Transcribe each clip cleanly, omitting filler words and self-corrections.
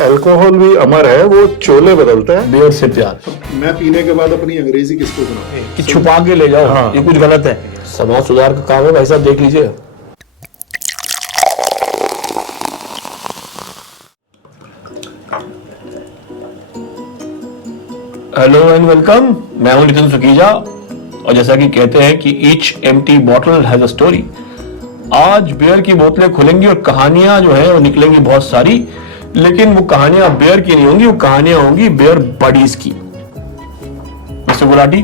Alcohol भी अमर है, वो चोले बदलता है। बियर से प्यार मैं पीने के बाद अपनी अंग्रेजी किसको सुनाऊं? कि छुपा के ले जाओ। हाँ। ये कुछ गलत है। समाज सुधार का काम है भाई साहब, देख लीजिए। हेलो एंड वेलकम, मैं हूं नितिन सुकीजा और जैसा कि कहते हैं कि each empty bottle has a story. आज बियर की बोतलें खुलेंगी और कहानियां जो है वो निकलेंगी बहुत सारी, लेकिन वो कहानियां बियर की नहीं होंगी, वो कहानियां होंगी बियर बडीज की। Mister Gulati,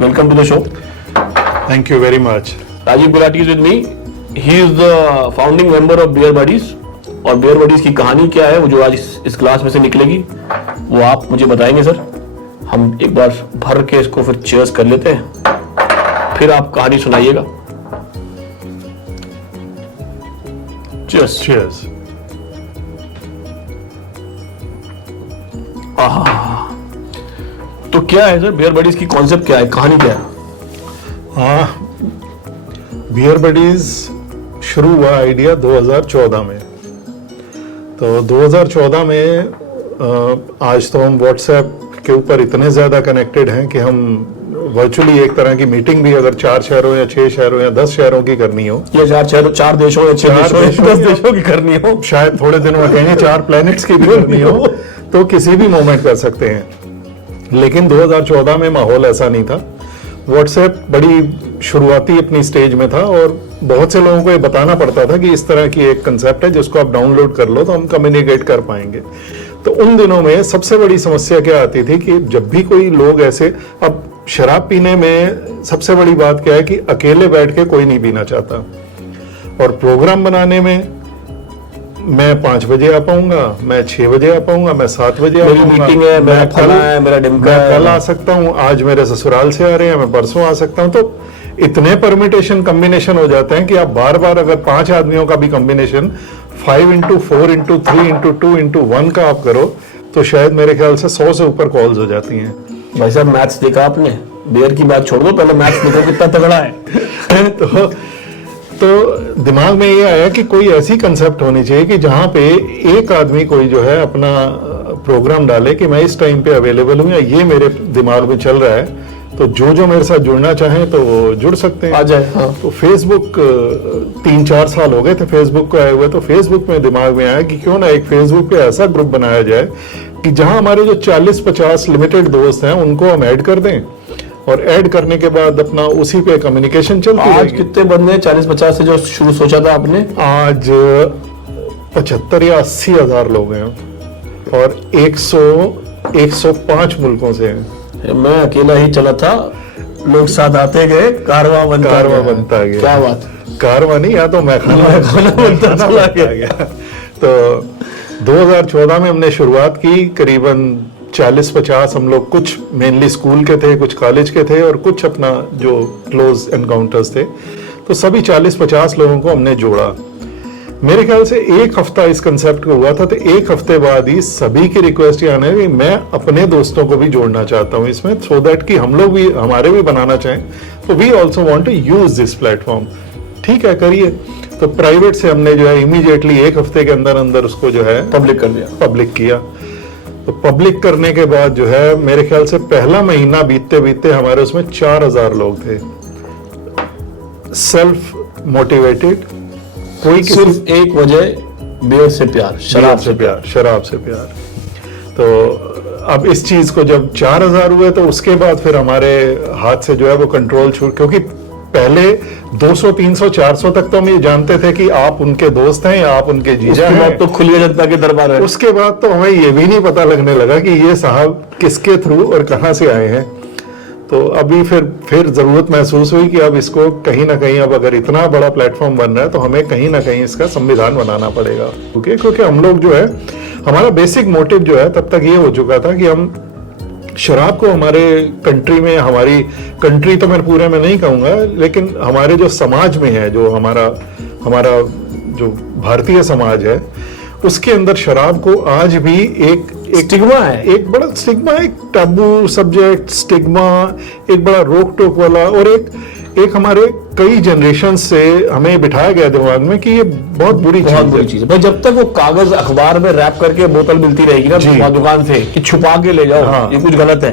welcome to the show. Thank you very much. Rajeev Gulati is with me. He is the founding member of beer buddies. और बियर बडीज की कहानी क्या है वो जो आज इस क्लास में से निकलेगी वो आप मुझे बताएंगे सर। हम एक बार भर के इसको फिर चीयर्स कर लेते हैं, फिर आप कहानी सुनाइएगा। चीयर्स। चीयर्स। तो क्या है सर बियर बडीज की कॉन्सेप्ट, क्या है, कहानी क्या है? बियर बडीज शुरू हुआ आइडिया 2014 में। तो 2014 में आज तो हम व्हाट्सएप के ऊपर इतने ज्यादा कनेक्टेड हैं कि हम वर्चुअली एक तरह की मीटिंग भी अगर 4 शहरों या 6 शहरों या 10 शहरों की करनी हो, या 4 देशों या 6 देशों या 10 देशों की करनी हो, शायद थोड़े दिनों में कहेंगे 4 प्लैनेट्स की भी करनी हो, तो किसी भी मोमेंट कर सकते हैं। लेकिन 2014 में माहौल ऐसा नहीं था। व्हाट्सएप बड़ी शुरुआती अपनी स्टेज में था और बहुत से लोगों को ये बताना पड़ता था कि इस तरह की एक कंसेप्ट है जिसको आप डाउनलोड कर लो तो हम कम्युनिकेट कर पाएंगे। तो उन दिनों में सबसे बड़ी समस्या क्या आती थी कि जब भी कोई लोग ऐसे, अब शराब पीने में सबसे बड़ी बात क्या है कि अकेले बैठ के कोई नहीं पीना चाहता, और प्रोग्राम बनाने में मैं 5 बजे आ पाऊंगा, मैं 6 बजे आ पाऊंगा, मैं 7 बजे आ मेरी पाऊंगा, मीटिंग है, मेरा फला है, मेरा डिमका है, कल आ सकता हूँ, आज मेरे ससुराल से आ रहे हैं, मैं परसों आ सकता हूँ। तो इतने परमिटेशन कॉम्बिनेशन हो जाते हैं कि आप बार बार अगर 5 आदमियों का भी combination 5 into 4 into 3 into 2 into 1 का आप करो तो शायद मेरे ख्याल से 100 से ऊपर कॉल्स हो जाती हैं। भाई साहब मैथ्स देखा आपने? बियर की बात छोड़ दो, पहले मैथ्स देखो कितना तगड़ा है। तो दिमाग में ये आया कि कोई ऐसी कंसेप्ट होनी चाहिए कि जहां पे एक आदमी कोई जो है अपना प्रोग्राम डाले कि मैं इस टाइम पे अवेलेबल हूं या ये मेरे दिमाग में चल रहा है, तो जो मेरे साथ जुड़ना चाहें तो वो जुड़ सकते हैं, आ जाए। हाँ। तो फेसबुक 3-4 साल हो गए थे फेसबुक को आए हुए, तो फेसबुक में दिमाग में आया कि क्यों ना एक फेसबुक पे ऐसा ग्रुप बनाया जाए कि जहां हमारे जो 40-50 लिमिटेड दोस्त हैं उनको हम ऐड कर दें, और ऐड करने के बाद अपना उसी पे कम्युनिकेशन चलती आज रहेगी। कितने बंदे हैं 40-50 से जो शुरू सोचा था आपने? आज 75 या 80 हजार लोग हैं और 105 मुल्कों से हैं। मैं अकेला ही चला था, लोग साथ आते गए, कारवां बनता गया। क्या बात, कारवां नहीं, या तो मैं खाना बनता चला गया। तो 2014 में हमने शुरुआत की, करीबन 40-50 हम लोग, कुछ मेनली स्कूल के थे, कुछ कॉलेज के थे और कुछ अपना जो क्लोज एनकाउंटर्स थे, तो सभी 40-50 लोगों को हमने जोड़ा। मेरे ख्याल से 1 हफ्ता इस कंसेप्ट को हुआ था, तो 1 हफ्ते बाद ही सभी की रिक्वेस्ट ये आने लगी मैं अपने दोस्तों को भी जोड़ना चाहता हूं इसमें, सो दैट कि हम लोग भी हमारे भी बनाना चाहें, तो we also want to use this platform. ठीक है, करिए। तो प्राइवेट से हमने जो है इमीडिएटली 1 हफ्ते के अंदर अंदर उसको जो है पब्लिक कर दिया। पब्लिक किया। तो पब्लिक करने के बाद जो है मेरे ख्याल से पहला महीना बीतते बीतते हमारे उसमें 4000 लोग थे, सेल्फ मोटिवेटेड, कोई सिर्फ एक वजह, बियर से प्यार, शराब से प्यार। शराब से प्यार। तो अब इस चीज को जब 4000 हुए तो उसके बाद फिर हमारे हाथ से जो है वो कंट्रोल छूट, क्योंकि पहले 200, 300, 400 तक तो हम ये जानते थे कि आप उनके दोस्त हैं या आप उनके जीजा हैं। तो खुली जनता के दरबार है। उसके बाद तो हमें ये भी नहीं पता लगने लगा कि ये साहब किसके थ्रू और कहां से आए हैं। तो अभी फिर जरूरत महसूस हुई कि अब इसको कहीं ना कहीं, अब अगर इतना बड़ा प्लेटफॉर्म बन रहा है तो हमें कहीं ना कहीं इसका संविधान बनाना पड़ेगा। क्योंकि हम लोग जो है, हमारा बेसिक मोटिव जो है तब तक ये हो चुका था कि हम शराब को हमारे कंट्री में, हमारी कंट्री तो मैं पूरे में नहीं कहूंगा, लेकिन हमारे जो समाज में है, जो हमारा जो भारतीय समाज है, उसके अंदर शराब को आज भी एक स्टिग्मा है, एक बड़ा स्टिग्मा, एक टैबू सब्जेक्ट, स्टिग्मा, एक बड़ा रोक टोक वाला, और एक हमारे कई जनरेशन से हमें बिठाया गया दिमाग में कि ये बहुत बुरी चीज है। भाई जब तक वो कागज अखबार में रैप करके बोतल मिलती रहेगी ना दुकान से कि छुपा के ले जाओ, हाँ। ये कुछ गलत है,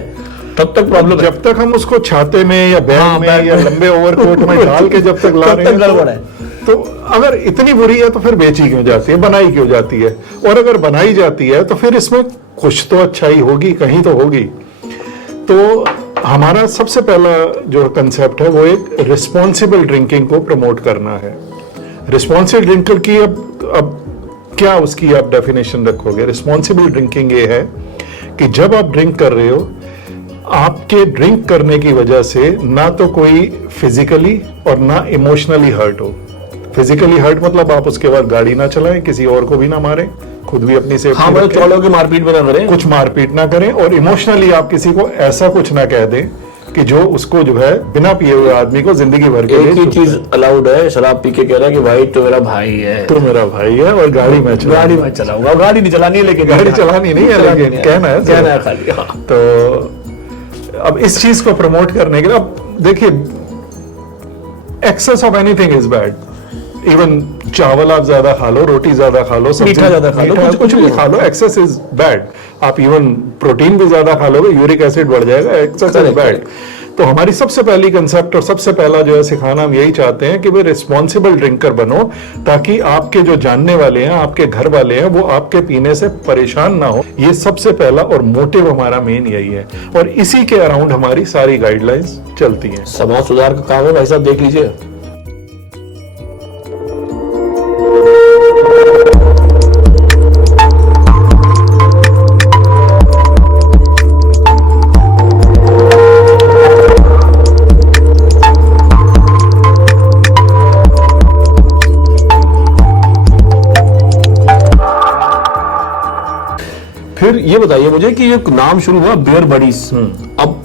तब तक प्रॉब्लम। जब तक हम उसको छाते में या बैग में या लंबे ओवरकोट में डाल के जब तक ला रहे हैं गड़बड़ है। तो अगर इतनी बुरी है तो फिर बेची क्यों जाती है, बनाई क्यों जाती है? और अगर बनाई जाती है तो फिर इसमें कुछ तो अच्छाई होगी, कहीं तो होगी। तो हमारा सबसे पहला जो कंसेप्ट है वो एक रिस्पॉन्सिबल ड्रिंकिंग को प्रमोट करना है। रिस्पॉन्सिबल ड्रिंकर की अब क्या उसकी आप डेफिनेशन रखोगे? रिस्पॉन्सिबल ड्रिंकिंग ये है कि जब आप ड्रिंक कर रहे हो, आपके ड्रिंक करने की वजह से ना तो कोई फिजिकली और ना इमोशनली हर्ट हो। फिजिकली हर्ट मतलब आप उसके बाद गाड़ी ना चलाएं, किसी और को भी ना मारें, खुद भी अपनी सेफ्टी, हाँ, मतलब चौड़ों की मारपीट में ना करें, कुछ मारपीट ना करें, और इमोशनली आप किसी को ऐसा कुछ ना कह दें कि जो उसको जो है बिना पिए हुए आदमी को जिंदगी भर के एक ही चीज अलाउड है, शराब पी के कह रहा है कि भाई तो मेरा भाई है, तो मेरा भाई है और गाड़ी में चलाऊंगा। गाड़ी नहीं चलानी है, लेकिन गाड़ी चलानी नहीं है, लेकिन कहना है खाली। हाँ। तो अब इस चीज को प्रमोट करने के लिए, अब देखिए, excess of anything is bad. Even चावल आप ज्यादा खा लो, रोटी ज्यादा खा लो, मीठा ज्यादा खा लो, कुछ भी खा लो, एक्सेस इज बैड। आप इवन प्रोटीन भी ज्यादा खा लोगे, यूरिक एसिड बढ़ जाएगा, एक्सेस इज बैड। तो हमारी सबसे पहली कंसेप्ट और सबसे पहला जो है सिखाना, हम यही चाहते हैं कि भाई रिस्पॉन्सिबल ड्रिंकर बनो, ताकि आपके जो जानने वाले हैं, आपके घर वाले हैं, वो आपके पीने से परेशान ना हो। ये सबसे पहला और मोटिव हमारा मेन यही है, और इसी के अराउंड हमारी सारी गाइडलाइंस चलती हैं। समाज सुधार का काम है भाई साहब, देख लीजिए। फिर ये बताइए मुझे कि ये नाम शुरू हुआ बियर बडीज। अब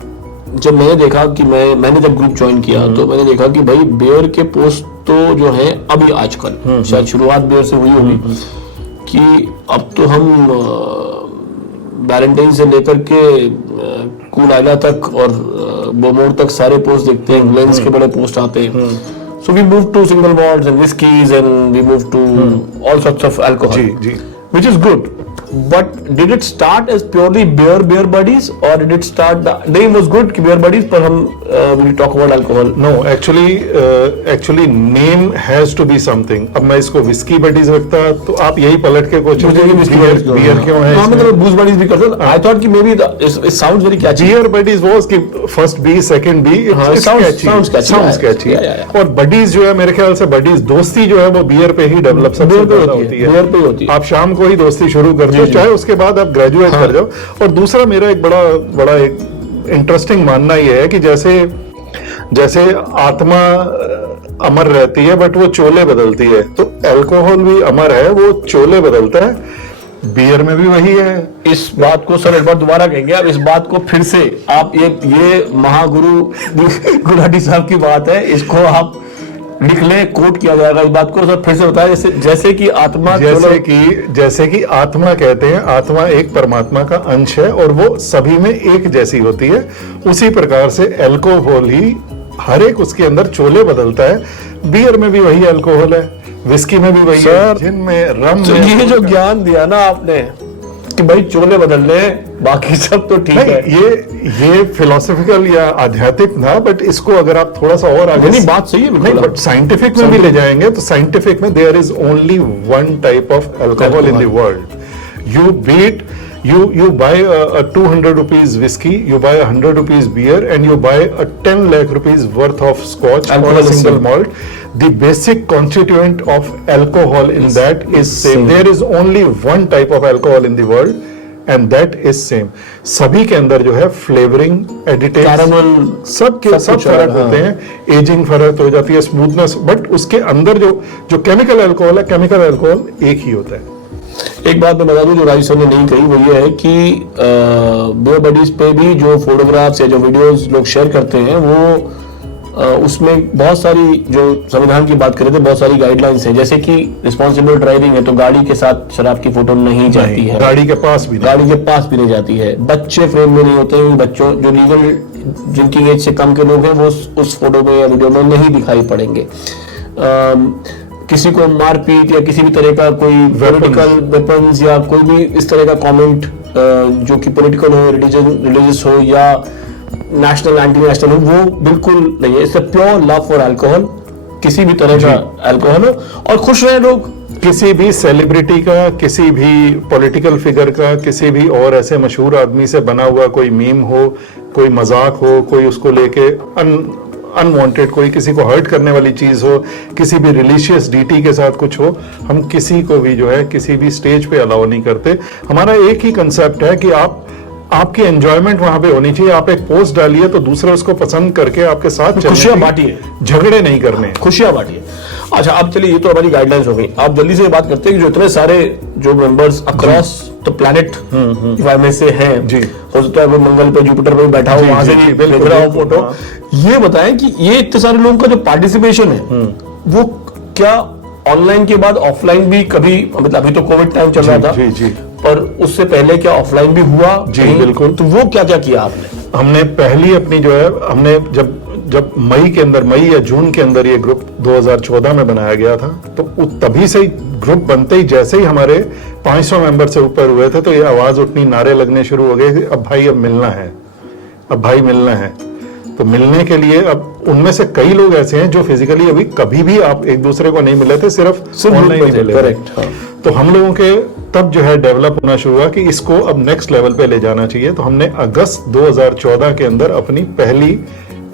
जब मैंने देखा कि मैंने जब ग्रुप ज्वाइन किया तो मैंने देखा कि भाई बियर के पोस्ट तो जो है अभी आजकल शायद शुरुआत बियर से हुई होगी कि अब तो हम वैलेंटाइन से लेकर के कूल आइला तक और बोमोर तक सारे पोस्ट देखते हैं, ग्लेंस के बड़े पोस्ट आते हैं। So we moved to single malts and whiskeys and we moved to all sorts of alcohol, which is good. But did it start as purely beer buddies, or did it start, the name was good कि beer buddies, पर हम will talk about alcohol? No, actually name has to be something. अब मैं इसको whiskey buddies रखता तो आप यही पलट के कुछ बियर क्यों है? हाँ, मतलब booze buddies भी करते हैं। I thought कि maybe it sounds very catchy. Beer buddies was कि first B, second B, sounds catchy. और buddies जो है, मेरे ख्याल से buddies दोस्ती जो है वो बियर पे ही डेवलप सबसे ज्यादा होती है। बियर पे होती है। आप शाम को ही दोस्ती शुरू करते हो, चाहे उसके बाद आप ग्रेजुएट कर जाओ। और दूसरा मेरा एक बड़ा एक इंटरेस्टिंग मानना ये है कि जैसे आत्मा अमर रहती है बट वो चोले बदलती है, तो अल्कोहल भी अमर है, वो चोले बदलता है। बियर में भी वही है। इस बात को सर एक बार दोबारा कहेंगे आप, इस बात को फिर से आप, ये महागुरु गुलाटी साहब की बात है, इसको आप लिख ले, कोट किया जाएगा इस बात को। सर फिर से बताया, जैसे कि आत्मा, जैसे कि आत्मा कहते हैं, आत्मा एक परमात्मा का अंश है और वो सभी में एक जैसी होती है। उसी प्रकार से अल्कोहल ही हर एक उसके अंदर चोले बदलता है। बियर में भी वही अल्कोहल है, विस्की में भी वही है, जिनमें रम में ये जो ज्ञान दिया ना आपने कि भाई चोले बदल ले, बाकी सब तो ठीक है। ये फिलोसॉफिकल या आध्यात्मिक था, बट इसको अगर आप थोड़ा सा और आगे, नहीं बात सही है, नहीं, बट साइंटिफिक में भी ले जाएंगे तो साइंटिफिक में there is only one type of alcohol in the world. You buy a 200 rupees whiskey, you buy 100 rupees beer, and you buy a 10 lakh rupees worth of scotch or a single malt. The basic constituent of alcohol in that is same. There is only one type of alcohol in the world, and that is same. सभी के अंदर जो है flavouring, additive, caramel, सब फर्क होते हैं, ageing फर्क हो जाती है, स्मूथनेस, बट उसके अंदर जो केमिकल अल्कोहल है, केमिकल अल्कोहल एक ही होता है। एक बात मैं बता दूं जो राजू सर ने नहीं कही, वो ये है कि बियर बडीज पे भी जो फोटोग्राफ्स या जो वीडियोस लोग शेयर करते हैं, वो उसमें बहुत सारी, जो संविधान की बात कर रहे थे, बहुत सारी गाइडलाइंस है। जैसे कि रिस्पॉन्सिबल ड्राइविंग है तो गाड़ी के साथ शराब की फोटो नहीं जाती है, गाड़ी के पास भी नहीं जाती है, बच्चे फ्रेम में नहीं होते हैं, बच्चों जो जिनकी एज से कम के लोग हैं वो उस फोटो में या वीडियो में नहीं दिखाई पड़ेंगे। किसी को मारपीट या किसी भी तरह का कोई पॉलिटिकल वेपन्स या कोई भी इस तरह का कमेंट जो कि पॉलिटिकल हो, रिलीजियस हो या नेशनल एंटी नेशनल हो, वो बिल्कुल नहीं है। इससे प्योर लव फॉर अल्कोहल, किसी भी तरह का अल्कोहल हो और खुश रहे लोग। किसी भी सेलिब्रिटी का, किसी भी पॉलिटिकल फिगर का, किसी भी और ऐसे मशहूर आदमी से बना हुआ कोई मीम हो, कोई मजाक हो, कोई उसको लेके अनवांटेड कोई किसी को हर्ट करने वाली चीज हो, किसी भी रिलीजियस डीटी के साथ कुछ हो, हम किसी को भी जो है किसी भी स्टेज पे अलाउ नहीं करते। हमारा एक ही कंसेप्ट है कि आपकी एंजॉयमेंट वहां पे होनी चाहिए। आप एक पोस्ट डालिए तो दूसरे उसको पसंद करके आपके साथ खुशियां बांटिए, झगड़े नहीं करने, खुशियां बांटिए। अच्छा, अब चलिए, ये तो हमारी गाइडलाइंस हो गई। आप जल्दी से बात करते हैं कि जो इतने सारे जो मेंबर्स अक्रॉस द प्लैनेट में से हैं, जी, हो सकता है वो मंगल पे, जुपिटर पे बैठा हो, वहां से भी भेज रहा हो फोटो। ये बताएं कि ये इतने सारे लोगों का जो पार्टिसिपेशन है वो क्या ऑनलाइन के बाद ऑफलाइन भी कभी, मतलब अभी तो कोविड टाइम चल रहा था, जी जी, पर उससे पहले क्या ऑफलाइन भी हुआ? जी बिल्कुल। तो वो क्या क्या किया आपने? हमने पहली अपनी जो है, हमने जब मई के अंदर, मई या जून के अंदर ये ग्रुप 2014 में बनाया गया था, तो तभी से ही ग्रुप बनते ही जैसे ही हमारे 500 मेंबर से ऊपर हुए थे तो ये आवाज उठनी, नारे लगने शुरू हो गए, अब भाई अब मिलना है, अब भाई मिलना है। तो मिलने के लिए अब उनमें से कई लोग ऐसे हैं जो फिजिकली अभी कभी भी आप एक दूसरे को नहीं मिले थे, सिर्फ ऑनलाइन ही मिले थे। करेक्ट, हाँ। तो हम लोगों के तब जो है डेवलप होना शुरू हुआ कि इसको अब नेक्स्ट लेवल पे ले जाना चाहिए। तो हमने अगस्त 2014 के अंदर अपनी पहली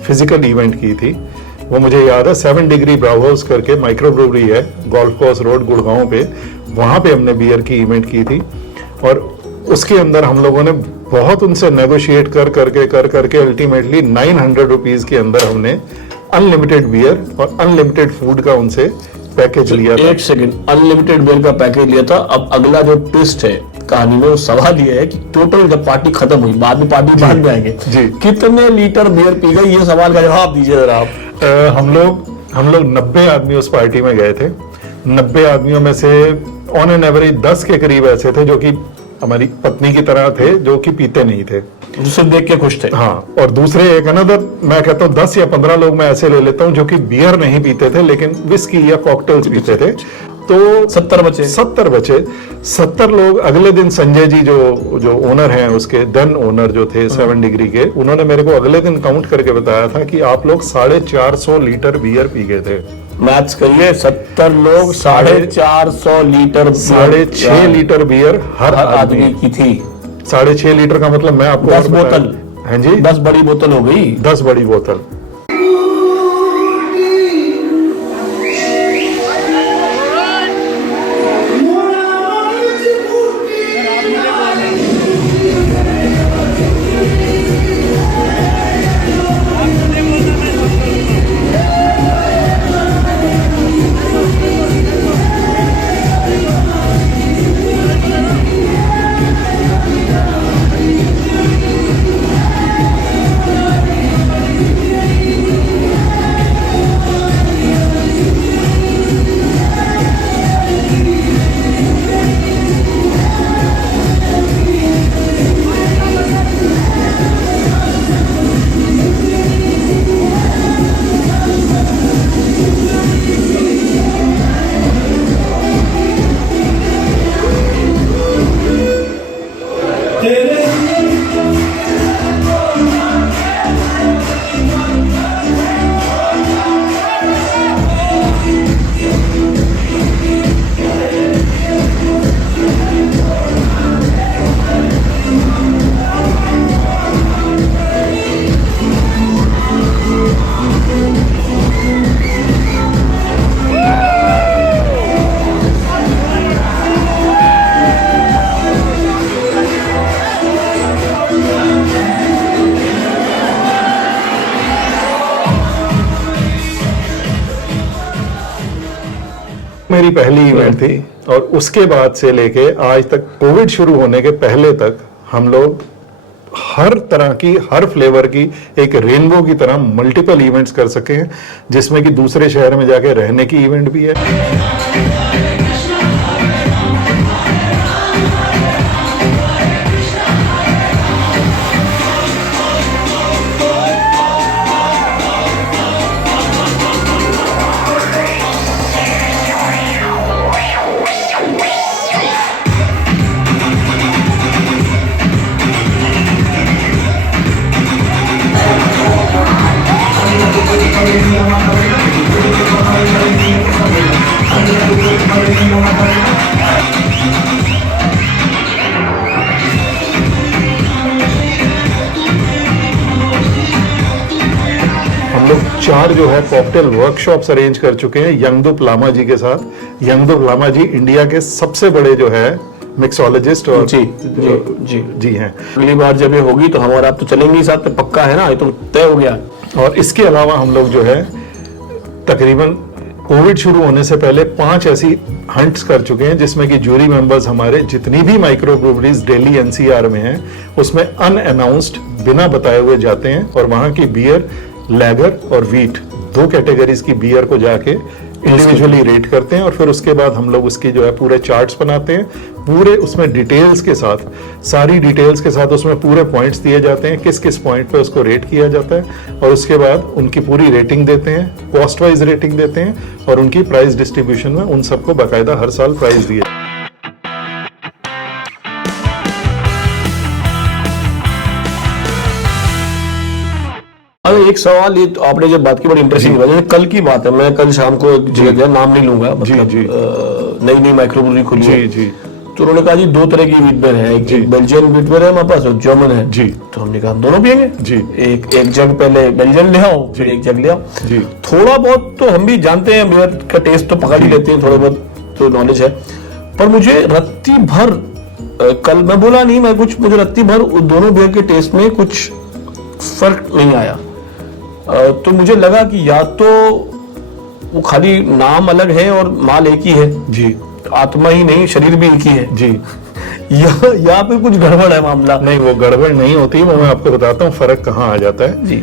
फिजिकल इवेंट की थी। वो मुझे याद है 7 डिग्री ब्राउ हाउस करके माइक्रो ब्रूवरी है, गोल्फ कोर्स रोड गुड़गांव पे, वहां पे हमने बियर की इवेंट की थी। और उसके अंदर हम लोगों ने बहुत उनसे नेगोशिएट कर करके अल्टीमेटली 900 रुपीज के अंदर हमने अनलिमिटेड बियर और अनलिमिटेड फूड का उनसे पैकेज लिया था। एक सेकंड, अनलिमिटेड बियर का पैकेज लिया था। अब अगला जो ट्विस्ट है कहानी में, वो सवाल ये है कि टोटल जब पार्टी खत्म हुई, बाद में पार्टी बाद में आएंगे जी, कितने लीटर बियर पी गई? ये सवाल का जवाब दीजिए जरा आप। हम लोग 90 आदमी उस पार्टी में गए थे। 90 आदमियों में से ऑन एन एवरेज 10 के करीब ऐसे थे जो कि हमारी पत्नी की तरह थे, जो कि पीते नहीं थे, जिसे देख के खुश थे। हाँ, और दूसरे एक अनदर, मैं कहता हूँ 10 या 15 लोग मैं ऐसे ले लेता हूँ जो कि बियर नहीं पीते थे लेकिन विस्की या कॉकटेल्स पीते थे। तो 70 बचे। 70 लोग। अगले दिन संजय जी जो ओनर हैं, उसके देन ओनर जो थे 7 डिग्री के, उन्होंने मेरे को अगले दिन काउंट करके बताया था कि आप लोग 450 लीटर बियर पी गए थे। मैथ्स करिए, 70 लोग 450 लीटर, 6.5 लीटर बियर हर आदमी की थी। 6.5 लीटर का मतलब मैं आपको 10 बोतल, हाँ जी, 10 बड़ी बोतल हो गई, 10 बड़ी बोतल। मेरी पहली इवेंट थी और उसके बाद से लेके आज तक, कोविड शुरू होने के पहले तक, हम लोग हर तरह की, हर फ्लेवर की, एक रेनबो की तरह मल्टीपल इवेंट्स कर सके हैं, जिसमें कि दूसरे शहर में जाके रहने की इवेंट भी है। 4 जो है कॉकटेल वर्कशॉप्स अरेंज कर चुके हैं यंगदुप लामा जी के साथ। यंगदुप लामा जी इंडिया के सबसे बड़े जो है मिक्सोलॉजिस्ट और जी हैं। अगली बार जब ये होगी तो हम और आप तो चलेंगे ही साथ में, पक्का है ना, ये तो तय हो गया। और इसके अलावा हम लोग जो है तकरीबन कोविड शुरू होने से पहले 5 ऐसी हंट्स कर चुके हैं जिसमें कि जूरी मेंबर्स हमारे जितनी भी माइक्रो ब्रूवरीज दिल्ली एनसीआर में हैं उसमें अनअनाउंस्ड बिना बताए हुए जाते हैं और वहां की बियर, लैगर और वीट 2 कैटेगरीज की बियर को जाके इंडिविजुअली रेट करते हैं और फिर उसके बाद हम लोग उसकी जो है पूरे चार्ट्स बनाते हैं, पूरे उसमें डिटेल्स के साथ, सारी डिटेल्स के साथ उसमें पूरे पॉइंट्स दिए जाते हैं, किस किस पॉइंट पे उसको रेट किया जाता है और उसके बाद उनकी पूरी रेटिंग देते हैं, कॉस्ट वाइज रेटिंग देते हैं और उनकी प्राइस डिस्ट्रीब्यूशन में उन सबको बाकायदा हर साल प्राइस दिए। अगर एक सवाल, ये तो आपने जब बात की बड़ी इंटरेस्टिंग बात है, कल की बात है, मैं कल शाम को एक जगह गया, नाम नहीं लूंगा, मतलब नई नई माइक्रो ब्रूवरी खुली है, तो उन्होंने कहा जी 2 तरह की वीट बियर है, एक बेल्जियन वीट बियर है हमारे पास और जर्मन है जी। तो हमने कहा दोनों पियेंगे जी, एक जग पहले बेल्जियन ले आओ फिर एक जग ले आओ जी। थोड़ा बहुत तो हम भी जानते हैं, बियर का टेस्ट तो पकड़ ही लेते हैं, थोड़ा बहुत तो नॉलेज है, पर मुझे रत्ती भर कल मैं बोला नहीं, मैं कुछ मुझे रत्ती भर दोनों बियर के टेस्ट में कुछ फर्क नहीं आया। तो मुझे लगा कि या तो वो खाली नाम अलग है और माल एक ही है जी, आत्मा ही नहीं शरीर भी एक ही है जी, या फिर कुछ गड़बड़ है मामला। नहीं, वो गड़बड़ नहीं होती, वो मैं आपको बताता हूँ फर्क कहाँ आ जाता है जी।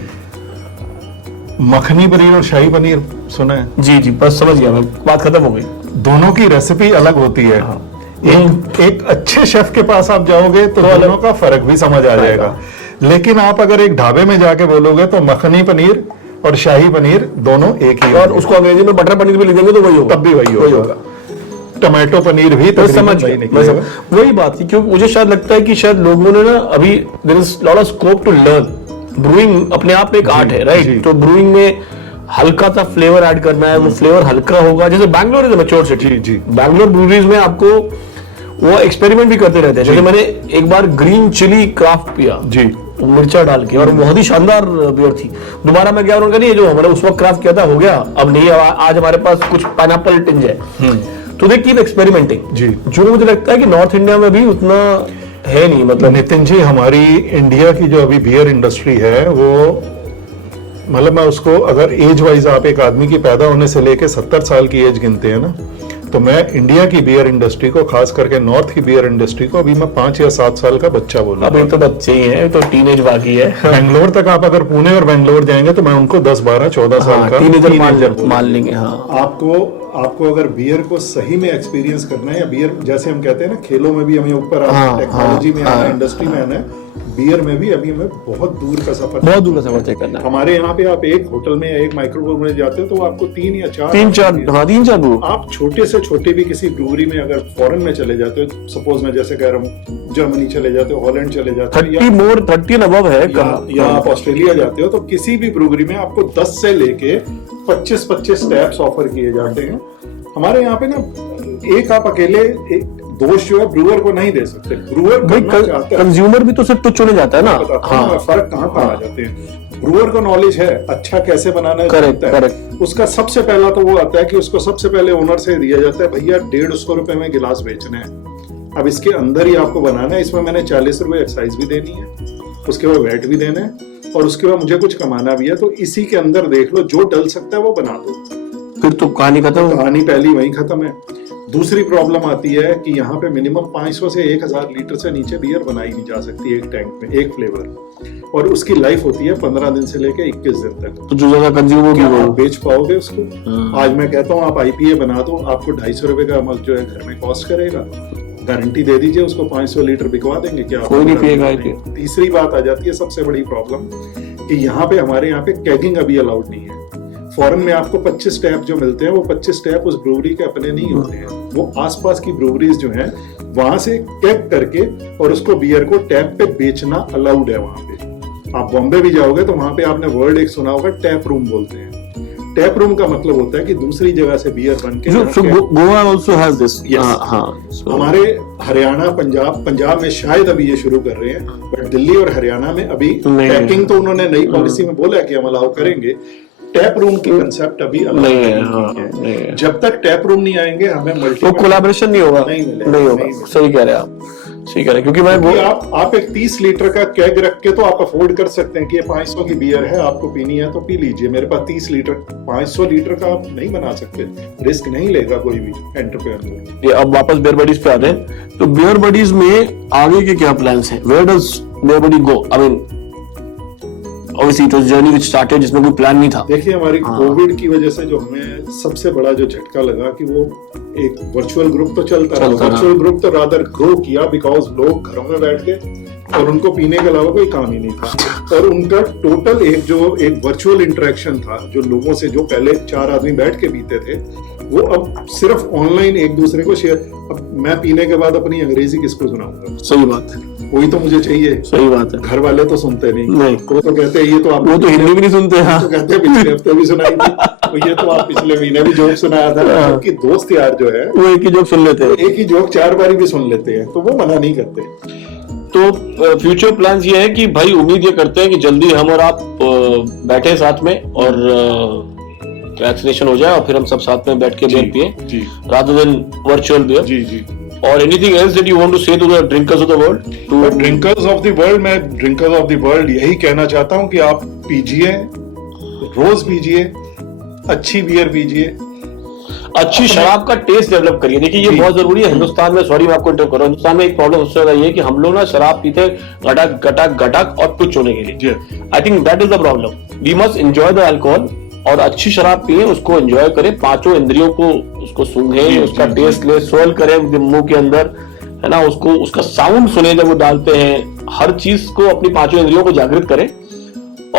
मखनी पनीर और शाही पनीर सुना है जी जी, बस समझ गया मैं, बात खत्म हो गई। दोनों की रेसिपी अलग होती है। हाँ। एक अच्छे शेफ के पास आप जाओगे तो दोनों का फर्क भी समझ आ जाएगा, लेकिन आप अगर एक ढाबे में जाके बोलोगे तो मखनी पनीर और शाही पनीर दोनों एक ही, और उसको अंग्रेजी में बटर पनीर भी लिख देंगे तो वही होगा, तब भी वही होगा। टमाटो पनीर भी तो समझ वही बात थी, क्योंकि मुझे शायद लगता है कि शायद लोगों ने ना अभी there is lot of scope to learn. Brewing अपने आप में एक आर्ट है, राइट? तो ब्रूइंग में हल्का सा फ्लेवर ऐड करना है, वो फ्लेवर हल्का होगा, जैसे Bangalore is a mature city जी। बैंगलोर ब्रूवरीज में आपको वो एक्सपेरिमेंट भी करते रहते हैं, जैसे मैंने एक बार ग्रीन चिली क्राफ्ट पिया जी, मिर्चा डाल के, और बहुत ही शानदार बियर थी। दोबारा मैं गया, उन्होंने कहा नहीं, जो हमने उस वक्त क्राफ्ट किया था हो गया, अब नहीं, आज हमारे पास कुछ पाइनएप्पल टिंज है। तो दे कीप एक्सपेरिमेंटिंग जी, जो मुझे लगता है कि नॉर्थ इंडिया में भी उतना है नहीं। मतलब नितिन जी, हमारी इंडिया की जो अभी बियर इंडस्ट्री है वो, मतलब मैं उसको अगर एज वाइज आप एक आदमी की पैदा होने से लेके 70 साल की एज गिनते हैं ना, तो मैं इंडिया की बियर इंडस्ट्री को, खास करके नॉर्थ की बियर इंडस्ट्री को, अभी मैं 5 या 7 साल का बच्चा बोलूंगा। अभी तो बच्चे ही हैं, तो टीनेज बाकी है। बेंगलोर तक आप अगर पुणे और बेंगलोर जाएंगे तो मैं उनको 10, 12, 14 साल का टीनेजर मान लेंगे। हाँ, आपको अगर बियर को सही में एक्सपीरियंस करना है, या बियर जैसे हम कहते हैं ना, खेलों में भी हमें ऊपर आना, टेक्नोलॉजी में आना, इंडस्ट्री में आना है, बियर में भी अभी हमें बहुत दूर का सफर तय करना है। हमारे यहाँ पे आप एक होटल में या एक माइक्रो ब्रूवरी में जाते हो तो आपको 3 या 4 आप छोटे से छोटे भी किसी ब्रूवरी में अगर फॉरेन में चले जाते हो, सपोज मैं जैसे कह रहा हूँ जर्मनी चले जाते हो, हॉलैंड चले जाते हो, 30 अबव है, या आप ऑस्ट्रेलिया जाते हो, तो किसी भी ब्रूवरी में आपको 10 से लेके 25 टैप्स ऑफर किए जाते हैं। हमारे यहाँ पे ना एक आप अकेले दोष जो है ब्रूअर को नहीं दे सकते। ब्रूअर कंज्यूमर भी तो सिर्फ तुच्छ होने जाता है ना। हाँ, फर्क कहाँ आ जाते हैं। ब्रूअर को नॉलेज है अच्छा कैसे बनाना है, करेक्ट। उसका सबसे पहला तो वो आता है कि उसको सबसे पहले ओनर से दिया जाता है, भैया 150 रुपए में गिलास बेचने हैं, अब इसके अंदर ही आपको बनाना है, इसमें मैंने 40 रुपए एक्साइज भी देनी है, उसके बाद वैट भी देना है, और उसके बाद मुझे कुछ कमाना भी है, तो इसी के अंदर देख लो जो डल सकता है वो बना दो, फिर तो कहानी खत्म। कहानी पहली वहीं खत्म है। दूसरी प्रॉब्लम आती है कि यहाँ पे मिनिमम 500 से 1000 लीटर से नीचे बियर बनाई नहीं जा सकती एक टैंक में, एक फ्लेवर, और उसकी लाइफ होती है 15 दिन से लेके 21 दिन तक। तो जो ज्यादा कंज्यूम होगी वो बेच पाओगे उसको। आज मैं कहता हूँ आप IPA बना दो, आपको 250 रुपए का अमल जो है घर में कॉस्ट करेगा, गारंटी दे दीजिए उसको, 500 लीटर बिकवा देंगे, क्या कोई नहीं पिएगा। तीसरी बात आ जाती है सबसे बड़ी प्रॉब्लम, कि यहाँ पे हमारे यहाँ पे कैगिंग अभी अलाउड नहीं है। फॉरेन में आपको 25 टैप जो मिलते हैं वो 25 टैप उस ब्रूवरी के अपने नहीं होते हैं, वो आसपास की ब्रूवरीज जो हैं वहां से कैग करके और उसको बियर को टैप पे बेचना अलाउड है वहां पे। आप बॉम्बे भी जाओगे तो वहां पे आपने वर्ड एक सुना होगा, टैप रूम बोलते हैं। टैप रूम का मतलब होता है कि दूसरी जगह से बियर बन के, गोवा आल्सो हैज दिस। हमारे हरियाणा, पंजाब में शायद अभी ये शुरू कर रहे हैं, बट दिल्ली और हरियाणा में अभी पैकिंग तो उन्होंने नई पॉलिसी में बोला है कि हम अलाउ करेंगे, टैप रूम की कंसेप्ट अभी अलग नहीं है, है। हाँ, नहीं है। जब तक टैप रूम नहीं आएंगे हमें मल्टी वो कोलैबोरेशन नहीं होगा, नहीं मिलेगा, नहीं होगा। नहीं मिलेगा। सही कह रहे हैं आप, सही कह रहे हैं, क्योंकि मैं वो आप एक 30 लीटर का कैग रख के तो आप अफोर्ड कर सकते हैं कि ये 500 की बियर है, आपको पीनी है तो पी लीजिए। मेरे पास 30 लीटर 500 लीटर का आप नहीं बना सकते, रिस्क नहीं लेगा कोई भी एंटरप्रेन्योर। ये अब वापस बियर बडीज पे आते हैं। तो बियर बडीज में आगे के क्या प्लान्स हैं? Where does beer buddy go? I mean obviously it was journey which started जिसमें कोई प्लान नहीं था। देखिए हमारी कोविड की वजह से जो हमें सबसे बड़ा जो झटका लगा कि वो एक वर्चुअल ग्रुप तो चलता रहा, वर्चुअल ग्रुप तो रादर ग्रो किया बिकॉज लोग घरों में बैठ के और उनको पीने के अलावा कोई काम ही नहीं था, और उनका टोटल एक वर्चुअल इंटरेक्शन था जो लोगों से, जो पहले 4 आदमी बैठ के पीते थे, वो अब सिर्फ ऑनलाइन एक दूसरे को शेयर। अब मैं पीने के बाद अपनी अंग्रेजी किसको सुनाऊंगा? सही बात है, कोई तो मुझे चाहिए। सही बात है। घर वाले तो सुनते नहीं, नहीं। वो तो कहते हैं ये तो आप, वो तो हिंदी भी नहीं सुनते हैं। तो कहते हैं पिछले हफ्ते भी सुनाई थी, तो ये तो आप पिछले महीने भी जोक सुनाया था। आपकी दोस्त यार जो है वो एक ही जोक सुन लेते हैं, एक ही जोक 4 बारी भी सुन लेते हैं, तो वो मना नहीं करते। तो फ्यूचर प्लान्स ये है कि भाई उम्मीद ये करते हैं कि जल्दी हम और आप बैठे साथ में और वैक्सीनेशन हो जाए और फिर हम सब साथ में बैठ के बियर पिए जी rather than virtual beer। जी जी। और anything else that you want to say to the drinkers of the world? तो ड्रिंकर्स ऑफ द वर्ल्ड, मैं ड्रिंकर्स ऑफ द वर्ल्ड यही कहना चाहता हूँ कि आप पीजिए, रोज पीजिए, अच्छी बियर पीजिए, अच्छी शराब का टेस्ट डेवलप करिए। देखिए ये बहुत जरूरी है हिंदुस्तान में। सॉरी मैं आपको इंटरप्ट कर रहा हूँ। हिंदुस्तान में एक प्रॉब्लम सबसे ज्यादा ये है कि हम लोग ना शराब पीते गटक गटक गटक और कुछ होने के लिए। I think that is the problem. We must enjoy the alcohol और अच्छी शराब पिए, उसको एंजॉय करें, 5 इंद्रियों को उसको सूंघे, उसका टेस्ट ले, सोल करें मुंह के अंदर, है ना, उसको उसका साउंड सुने जब वो डालते हैं। हर चीज को अपनी 5 इंद्रियों को जागृत करें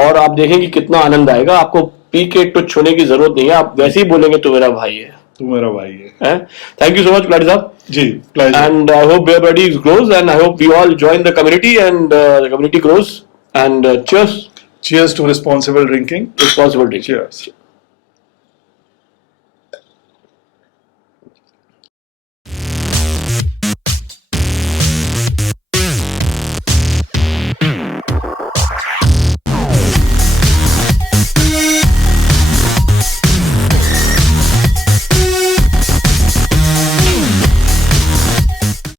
और आप देखें कि कितना आनंद आएगा। आपको पी के टुच्छ होने की जरूरत नहीं है। आप वैसे ही बोलेंगे तो मेरा भाई है, तू मेरा भाई है। थैंक यू सो मच प्लाटी साहब जी, pleasure. and I hope Beer Buddies grows and I hope we all join the community and the community grows and cheers, Cheers to responsible drinking. responsible drinking. Cheers.